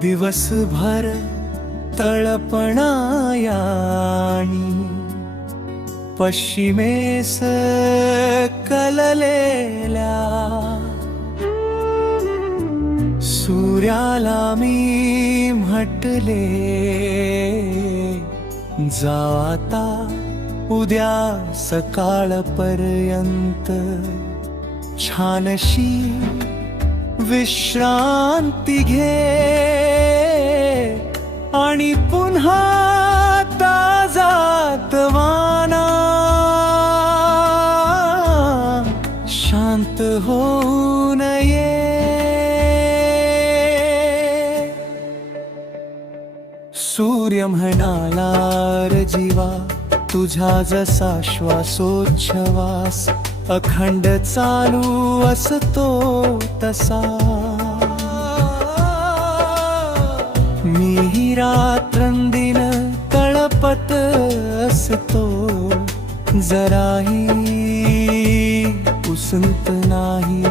दिवसभर तळपणायानी पश्चिमेस कललेल्या सूर्याला मी म्हटले, जाता उद्या सकाळपर्यंत छानशी विश्रांती घे आणि पुन्हा ताजातवाना शांत होऊन ये. सूर्य म्हणाला, र जीवा तुझा जसा श्वासोच्छवास अखंड चालू असतो तसा, मीही रात्रंदिन तळपत असतो, जराही उसंत नाही.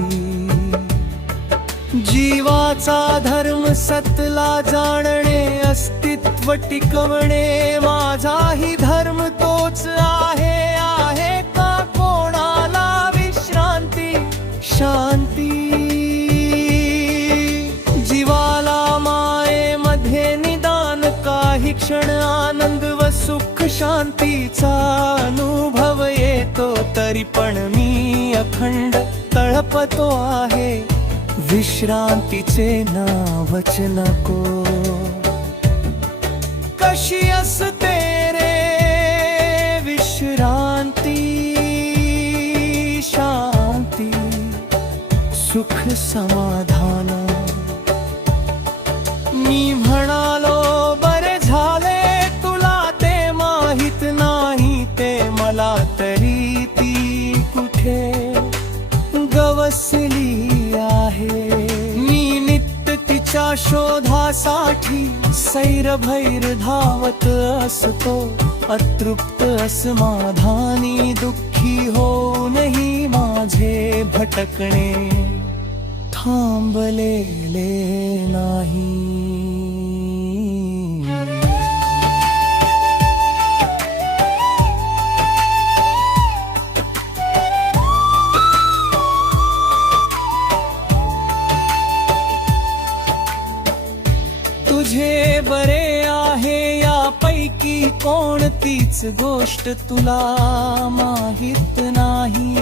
जीवाचा धर्म सतला जाणणे, अस्तित्व टिकवणे, माझाही धर्म तोच आहे. आहे का कोणाला विश्रांती शांती? जीवाला मायेमध्ये निदान काही क्षण आनंद व सुख शांतीचा अनुभव येतो, तरी पण मी अखंड तळपतो आहे. विश्रांतीचे नावच नको. कशी असते रे विश्रांती, शांती, सुख समाधान? मी म्हणालो, बरे झाले तुला ते माहित नाही, ते मला तरी ती कुठे गवसली आहे. मी नित्य तिच्या शोधासाठी सैरभैर धावत असतो, अतृप्त असमाधानी दुःखी होऊनही माझे भटकणे थांबलेले नाही. तुझे बरे आहे यापैकी कोणतीच गोष्ट तुला माहित नाही,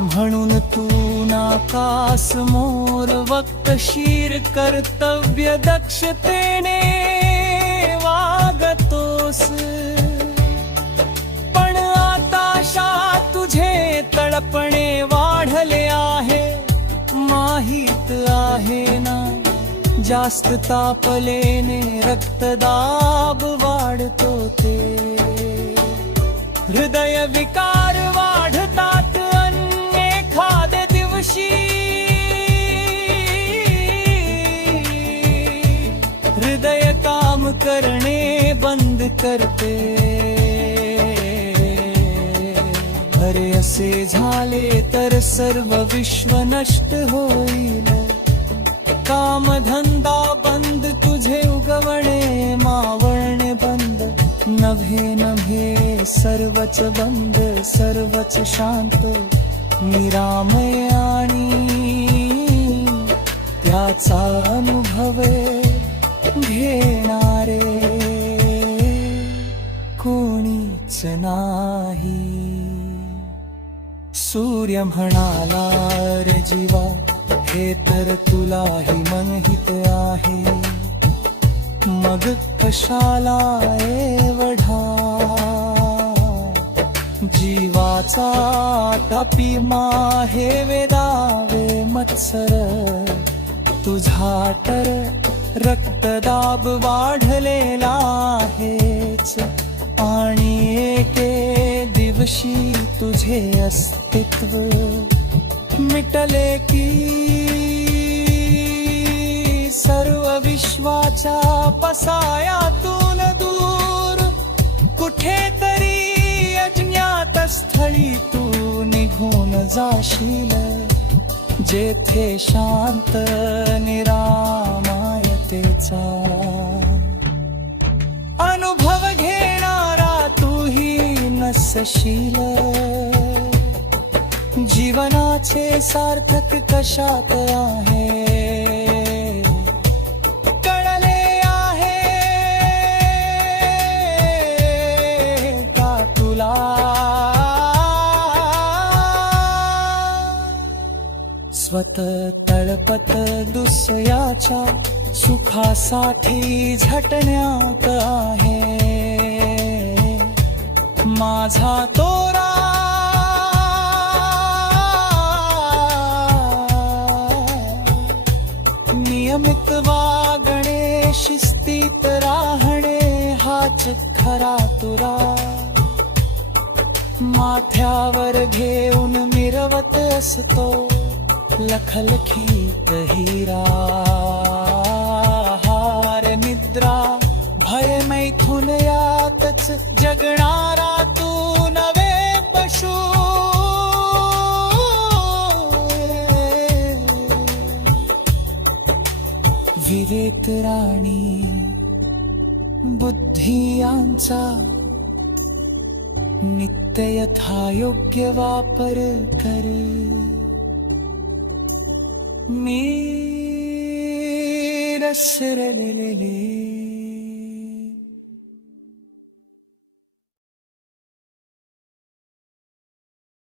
म्हणून तू नाकास मोर वक्तशीर कर्तव्य दक्षतेने वागतोस. पण आताशा तुझे तळपणे वाढले आहे, माहित आहे ना? जास्त तापलेने रक्तदाब वाढतो, ते हृदय विकार वाढतात एखाद्या दिवशी. हृदय काम करणे बंद करते. अरे असे झाले तर सर्व विश्व नष्ट होईल. कामधंदा बंद, तुझे उगवणे मावळणे बंद, नभे नभे सर्वच बंद, सर्वच शांत निरामय आणि त्याचा अनुभव घेणारे कोणीच नाही. सूर्य म्हणाला, रे जीवा हे तर तुलाही माहित आहे, मग कशाला एवढा जीवाचा तापी माहे वेदावे मत्सर? तुझा तर रक्तदाब वाढलेला आहेच, आणि एके दिवशी तुझे अस्तित्व मिटले की सर्व विश्वाच्या पसायातून दूर कुठेतरी अज्ञात स्थळी तू निघून जाशील. जेथे शांत निरामयतेचा अनुभव घेणारा तूही नसशील. जीवनाचे सार्थक कशात आहे कळले आहे का तुला? स्वत तळपत दुसऱ्याच्या सुखासाठी झटण्यात आहे माझा तोरा. नियमित वागणे शिस्तीत राहणे हाच खरा तुरा. माथ्यावर घेऊन मिरवत असतो लखलखीत हिरा. हार निद्रा भय मैथुन यातच जगणारा तू नवे पशु. विवेक राणी बुद्धी यांचा नित्य यथायोग्य वापर कर. मी रसरलेले